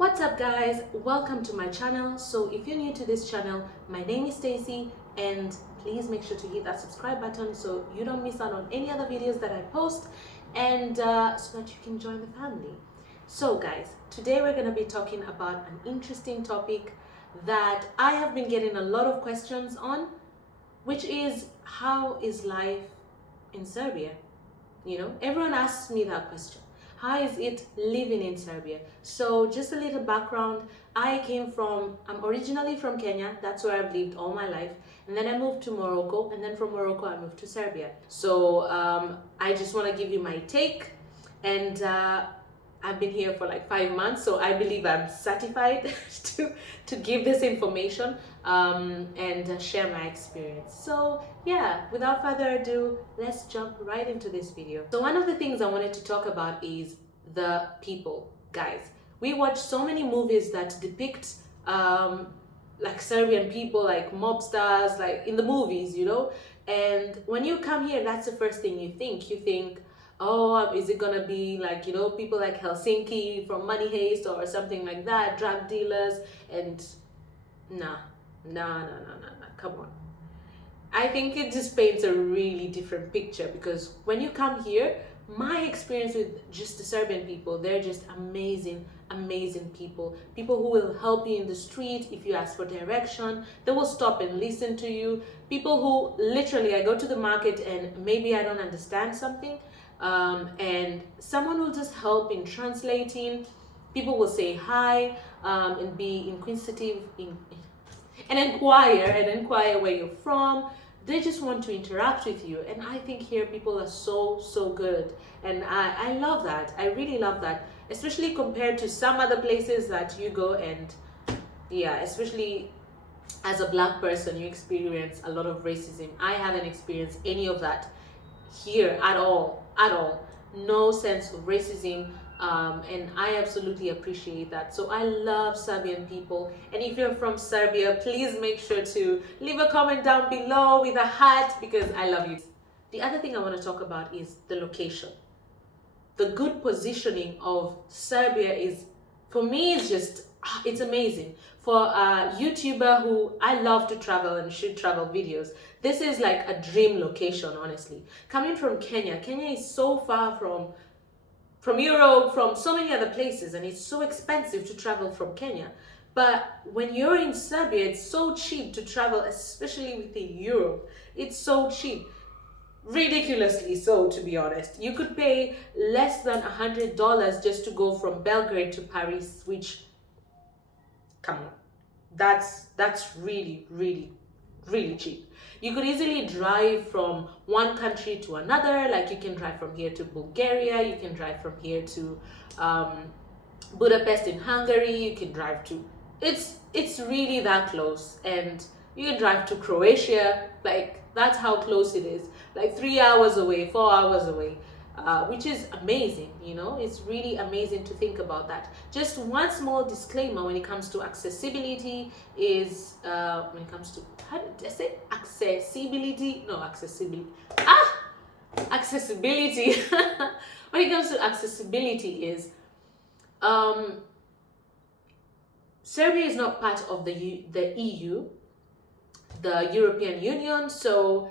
What's up guys, welcome to my channel. So if you're new to this channel, my name is Stacy, and please make sure to hit that subscribe button so you don't miss out on any other videos that I post, and so that you can join the family. So guys, today we're going to be talking about an interesting topic that I have been getting a lot of questions on, which is how is life in Serbia? Everyone asks me that question. How is it living in Serbia? So just a little background. I'm originally from Kenya. That's where I've lived all my life. And then I moved to Morocco. And then from Morocco, I moved to Serbia. So I just want to give you my take. And I've been here for like 5 months, so I believe I'm certified to give this information and share my experience. So yeah, without further ado, let's jump right into this video. So one of the things I wanted to talk about is the people, guys. We watch so many movies that depict like Serbian people, like mobsters, like in the movies, and when you come here, that's the first thing you think, oh, is it gonna be like, people like Helsinki from Money Heist or something like that, drug dealers? And nah, come on. I think it just paints a really different picture, because when you come here, my experience with just the Serbian people, they're just amazing people who will help you in the street. If you ask for direction, they will stop and listen to you. People who literally, I go to the market and maybe I don't understand something, and someone will just help in translating. People will say hi, and be inquisitive and inquire where you're from. They just want to interact with you, and I think here people are so good, and I love that. I really love that, especially compared to some other places that you go, and yeah, especially as a black person, you experience a lot of racism. I haven't experienced any of that here at all. No sense of racism, and I absolutely appreciate that. So I love Serbian people, and if you're from Serbia, please make sure to leave a comment down below with a heart, because I love you. The other thing I want to talk about is the location. The good positioning of Serbia is, for me, it's amazing. For a YouTuber who I love to travel and shoot travel videos, this is like a dream location, honestly. Coming from Kenya is so far from Europe, from so many other places, and it's so expensive to travel from Kenya. But when you're in Serbia, it's so cheap to travel, especially within Europe. It's so cheap. Ridiculously so, to be honest. You could pay less than $100 just to go from Belgrade to Paris, which, come on, that's really cheap. You could easily drive from one country to another. Like, you can drive from here to Bulgaria, you can drive from here to Budapest in Hungary, you can drive to, it's really that close. And you can drive to Croatia, like, that's how close it is, like 3 hours away, 4 hours away, which is amazing. It's really amazing to think about that. Just one small disclaimer when it comes to accessibility is, when it comes to, how did I say accessibility? No, accessibility. Accessibility. When it comes to accessibility is, Serbia is not part of the EU, the European Union, so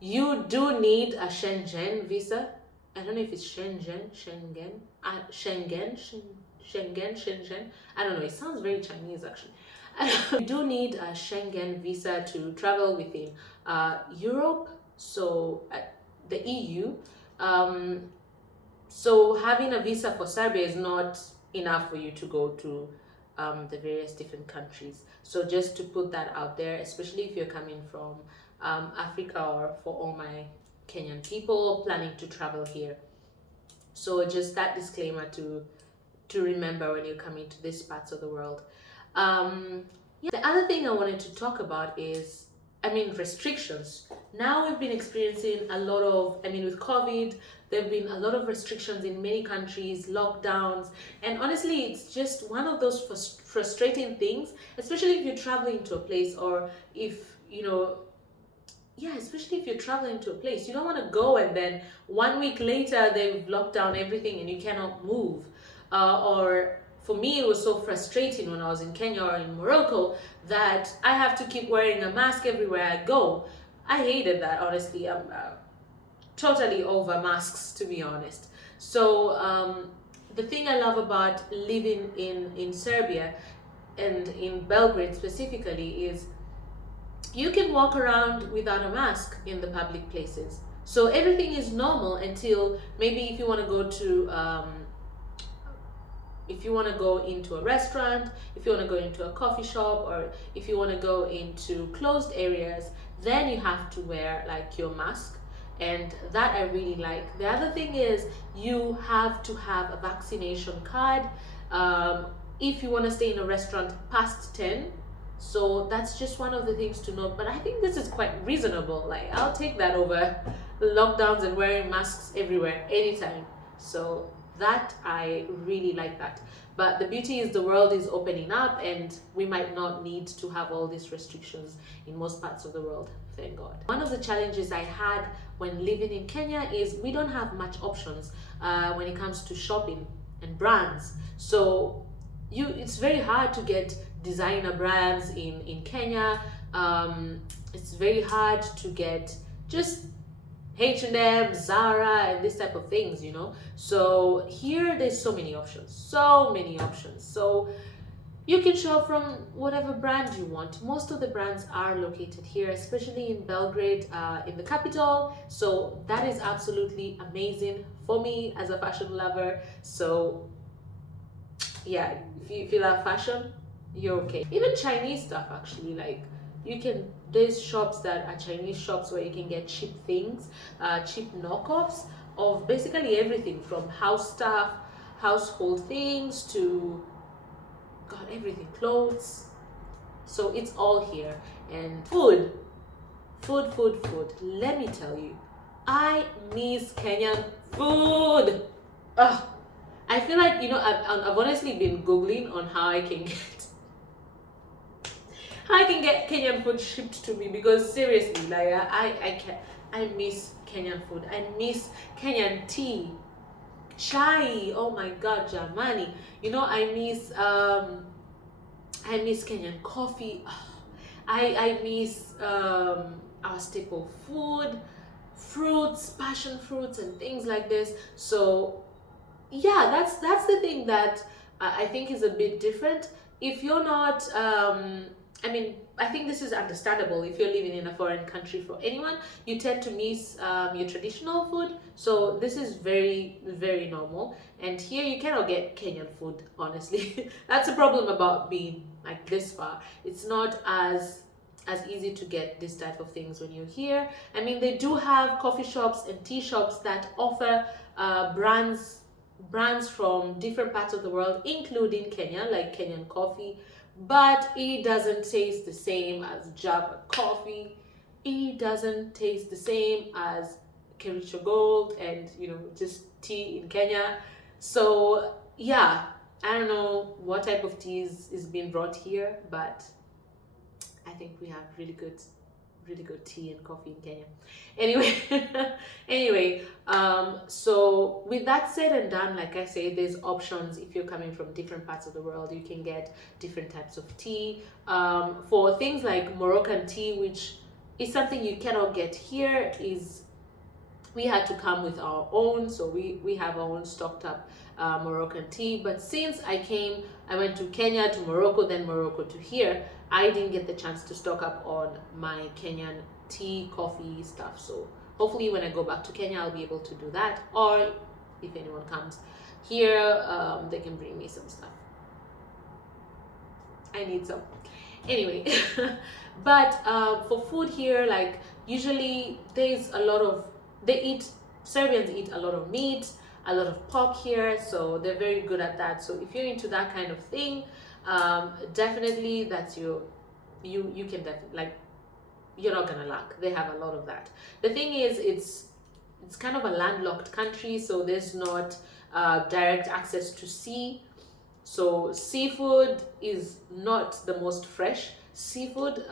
you do need a Schengen visa. I don't know if it's Schengen. I don't know. It sounds very Chinese, actually. You do need a Schengen visa to travel within Europe, so the EU. So having a visa for Serbia is not enough for you to go to the various different countries. So just to put that out there, especially if you're coming from Africa, or for all my Kenyan people planning to travel here. So just that disclaimer to remember when you're coming to these parts of the world. Yeah. The other thing I wanted to talk about is, restrictions. Now we've been experiencing a lot of, with COVID, there have been a lot of restrictions in many countries, lockdowns, and honestly, it's just one of those frustrating things, especially if you're traveling to a place, or if, especially if you're traveling to a place, you don't want to go and then 1 week later they've locked down everything and you cannot move, or for me, it was so frustrating when I was in Kenya or in Morocco that I have to keep wearing a mask everywhere I go. I hated that, honestly. I'm totally over masks, to be honest. So the thing I love about living in Serbia and in Belgrade specifically is you can walk around without a mask in the public places. So everything is normal until maybe if you want to go into a restaurant, if you want to go into a coffee shop, or if you want to go into closed areas, then you have to wear like your mask. And that I really like. The other thing is you have to have a vaccination card if you want to stay in a restaurant past 10. So that's just one of the things to note. But I think this is quite reasonable. Like, I'll take that over lockdowns and wearing masks everywhere anytime. So that I really like that. But the beauty is the world is opening up and we might not need to have all these restrictions in most parts of the world, thank God. One of the challenges I had when living in Kenya is we don't have much options when it comes to shopping and brands. So it's very hard to get designer brands in Kenya. It's very hard to get just H&M, Zara, and this type of things, you know. So here there's so many options, so many options. So you can shop from whatever brand you want. Most of the brands are located here, especially in Belgrade, in the capital. So that is absolutely amazing for me as a fashion lover. So yeah, if you love fashion, you're okay. Even Chinese stuff, actually, like there's shops that are Chinese shops where you can get cheap things, cheap knockoffs of basically everything from house stuff, household things to God, everything, clothes. So it's all here. And food. Let me tell you, I miss Kenyan food. Ugh. I feel like, I've honestly been Googling on how I can get Kenyan food shipped to me, because seriously, like I miss Kenyan food. I miss Kenyan tea, chai. Oh my God, Jamani. I miss Kenyan coffee. I miss our staple food, fruits, passion fruits, and things like this. So yeah, that's the thing that I think is a bit different. If you're not I think this is understandable. If you're living in a foreign country, for anyone, you tend to miss your traditional food. So this is very, very normal. And here you cannot get Kenyan food, honestly. That's a problem about being like this far. It's not as easy to get this type of things when you're here. I mean, they do have coffee shops and tea shops that offer brands from different parts of the world, including Kenya, like Kenyan coffee, but it doesn't taste the same as Java coffee. It doesn't taste the same as Kericho Gold and just tea in Kenya. So yeah, I don't know what type of teas is being brought here, but I think we have really good tea and coffee in Kenya. Anyway, so with that said and done, like I say, there's options. If you're coming from different parts of the world, you can get different types of tea. For things like Moroccan tea, which is something you cannot get here, we had to come with our own. So we have our own stocked up Moroccan tea. But since I went to Kenya, to Morocco, then Morocco to here, I didn't get the chance to stock up on my Kenyan tea, coffee stuff. So hopefully when I go back to Kenya, I'll be able to do that. Or if anyone comes here, they can bring me some stuff. I need some. Anyway, but for food here, like usually there's Serbians eat a lot of meat, a lot of pork here, so they're very good at that. So if you're into that kind of thing, definitely that's you can definitely, like, you're not gonna lack. They have a lot of that. The thing is, it's kind of a landlocked country, so there's not direct access to sea. So seafood is not the most fresh seafood.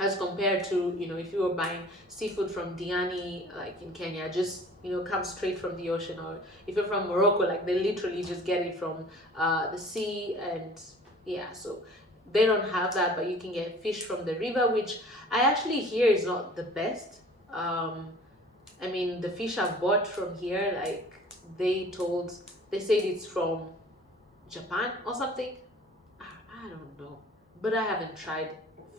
as compared to, you know, if you were buying seafood from Diani, like in Kenya, just, you know, comes straight from the ocean. Or if you're from Morocco, like they literally just get it from the sea. And yeah, so they don't have that, but you can get fish from the river, which I actually hear is not the best. I mean, the fish I've bought from here, like they said it's from Japan or something. I don't know, but I haven't tried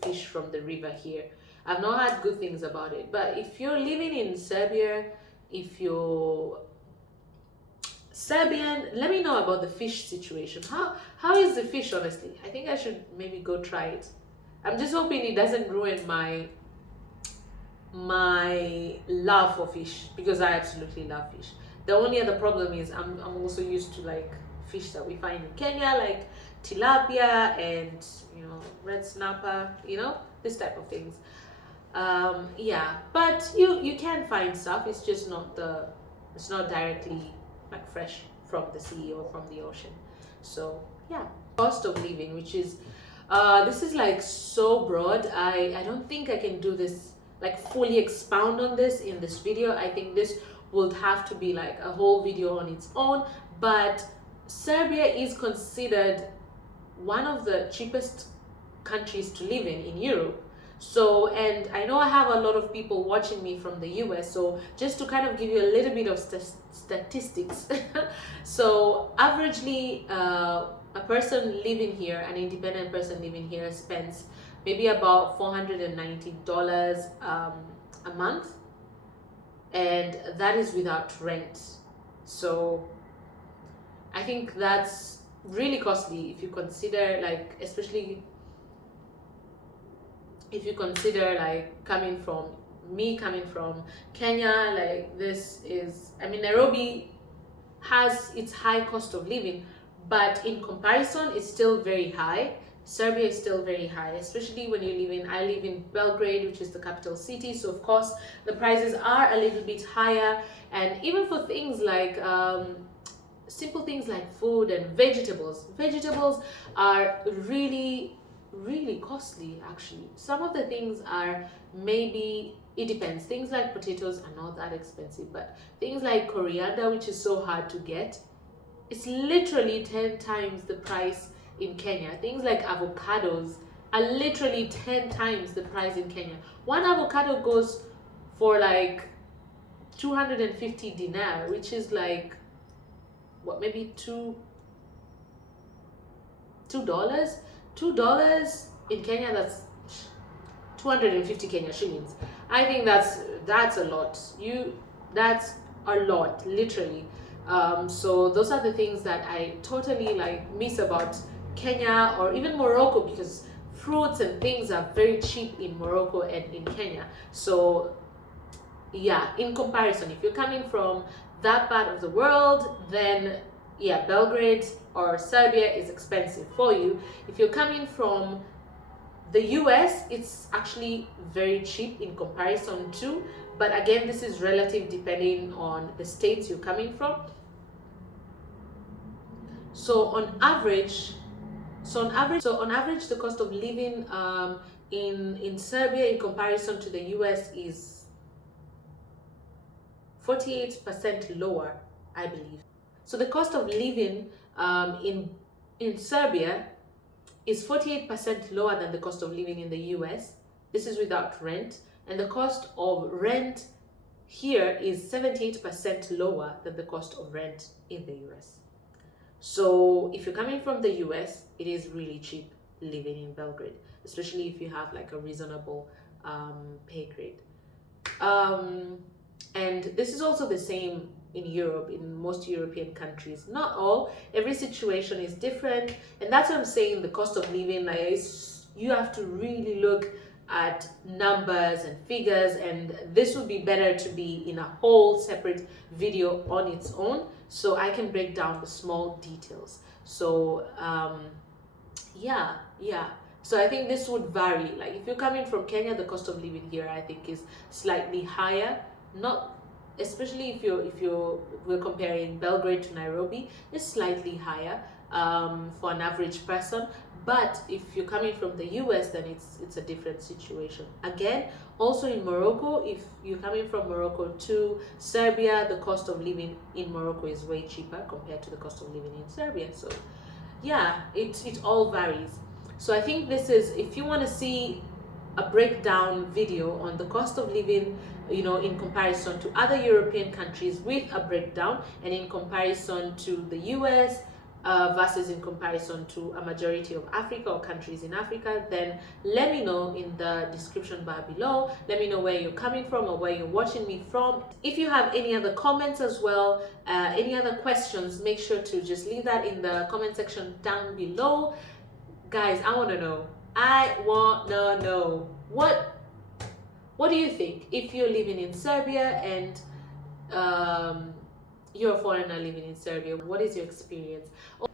fish from the river here. I've not had good things about it. But if you're living in Serbia, if you're Serbian, let me know about the fish situation. How is the fish, honestly? I think I should maybe go try it. I'm just hoping it doesn't ruin my love for fish, because I absolutely love fish. The only other problem is I'm also used to like fish that we find in Kenya, like tilapia and, you know, red snapper, you know, this type of things. Yeah, but you can find stuff. It's just it's not directly like fresh from the sea or from the ocean. So yeah, cost of living, which is this is like so broad. I don't think I can do this, like fully expound on this in this video. I think this would have to be like a whole video on its own. But Serbia is considered one of the cheapest countries to live in Europe. So, and I know I have a lot of people watching me from the US, so just to kind of give you a little bit of statistics. So averagely, a person living here, an independent person living here, spends maybe about $490 a month, and that is without rent. So I think that's really costly if you consider, like, especially if you consider like coming from Kenya. Like, this is, I mean, Nairobi has its high cost of living, but in comparison it's still very high. Serbia is still very high, especially when I live in Belgrade, which is the capital city, so of course the prices are a little bit higher. And even for things like simple things like food and vegetables are really costly. Actually, some of the things are, maybe it depends. Things like potatoes are not that expensive, but things like coriander, which is so hard to get, it's literally 10 times the price in Kenya. Things like avocados are literally 10 times the price in Kenya. One avocado goes for like 250 dinar, which is like, what, maybe $2 in Kenya. That's 250 Kenya shillings. I think that's a lot. That's a lot, literally. So those are the things that I totally like miss about Kenya, or even Morocco, because fruits and things are very cheap in Morocco and in Kenya. So yeah, in comparison, if you're coming from that part of the world, then yeah, Belgrade or Serbia is expensive for you. If you're coming from the US, it's actually very cheap in comparison too. But again, this is relative depending on the states you're coming from. So on average, the cost of living in Serbia in comparison to the US is 48% lower, I believe. So the cost of living in Serbia is 48% lower than the cost of living in the US. This is without rent. And the cost of rent here is 78% lower than the cost of rent in the US. So if you're coming from the US, it is really cheap living in Belgrade, especially if you have like a reasonable pay grade. And this is also the same in Europe, in most European countries. Not all, every situation is different. And that's what I'm saying, the cost of living, like, you have to really look at numbers and figures, and this would be better to be in a whole separate video on its own, so I can break down the small details. So yeah, so I think this would vary. Like, if you're coming from Kenya, the cost of living here I think is slightly higher. Not especially if we're comparing Belgrade to Nairobi, it's slightly higher for an average person. But if you're coming from the US, then it's a different situation. Again, also in Morocco, if you're coming from Morocco to Serbia, the cost of living in Morocco is way cheaper compared to the cost of living in Serbia. So yeah, it all varies. So I think this is, if you want to see a breakdown video on the cost of living, you know, in comparison to other European countries with a breakdown, and in comparison to the US, versus in comparison to a majority of Africa or countries in Africa, then let me know in the description bar below. Let me know where you're coming from or where you're watching me from. If you have any other comments as well, any other questions, make sure to just leave that in the comment section down below. Guys, I want to know. I want to know. What do you think if you're living in Serbia and you're a foreigner living in Serbia? What is your experience? Oh,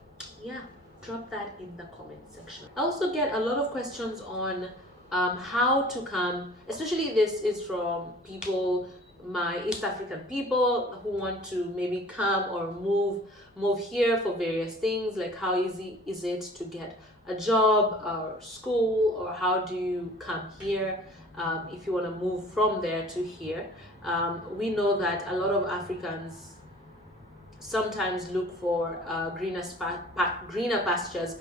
yeah, drop that in the comment section. I also get a lot of questions on how to come, especially this is from people, my East African people who want to maybe come or move here for various things, like how easy is it to get a job or school, or how do you come here if you want to move from there to here. We know that a lot of Africans sometimes look for greener pastures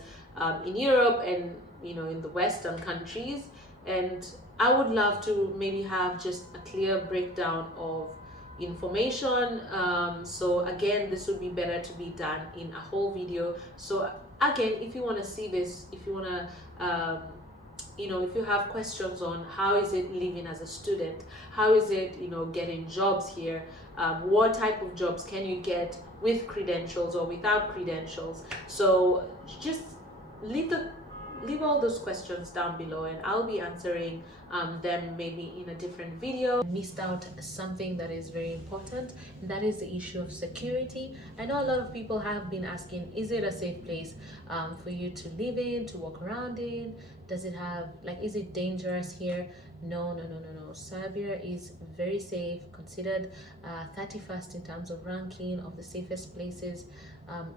in Europe and, you know, in the Western countries. And I would love to maybe have just a clear breakdown of information. So again, this would be better to be done in a whole video. So again, if you want to see this, if you want to you know, if you have questions on how is it living as a student, how is it, you know, getting jobs here, what type of jobs can you get with credentials or without credentials, so just leave all those questions down below, and I'll be answering them maybe in a different video. Missed out something that is very important, and that is the issue of security. I know a lot of people have been asking, is it a safe place for you to live in, to walk around in? Does it have, like, is it dangerous here? No. Serbia is very safe, considered 31st in terms of ranking of the safest places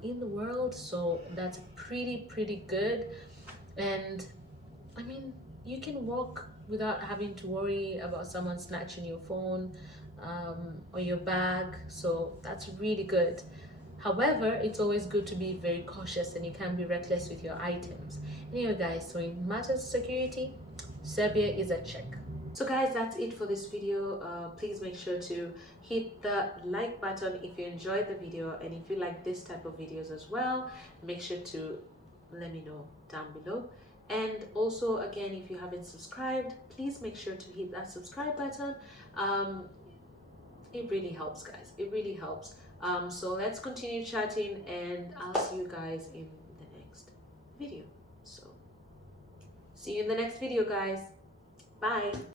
in the world. So that's pretty good. And I mean, you can walk without having to worry about someone snatching your phone or your bag. So that's really good. However, it's always good to be very cautious, and you can't be reckless with your items. Anyway, guys, so in matters of security, Serbia is a check. So guys, that's it for this video. Please make sure to hit the like button if you enjoyed the video, and if you like this type of videos as well, make sure to let me know down below. And also, again, if you haven't subscribed, please make sure to hit that subscribe button. It really helps, guys. It really helps. So let's continue chatting, and I'll see you guys in the next video. So see you in the next video, guys. Bye.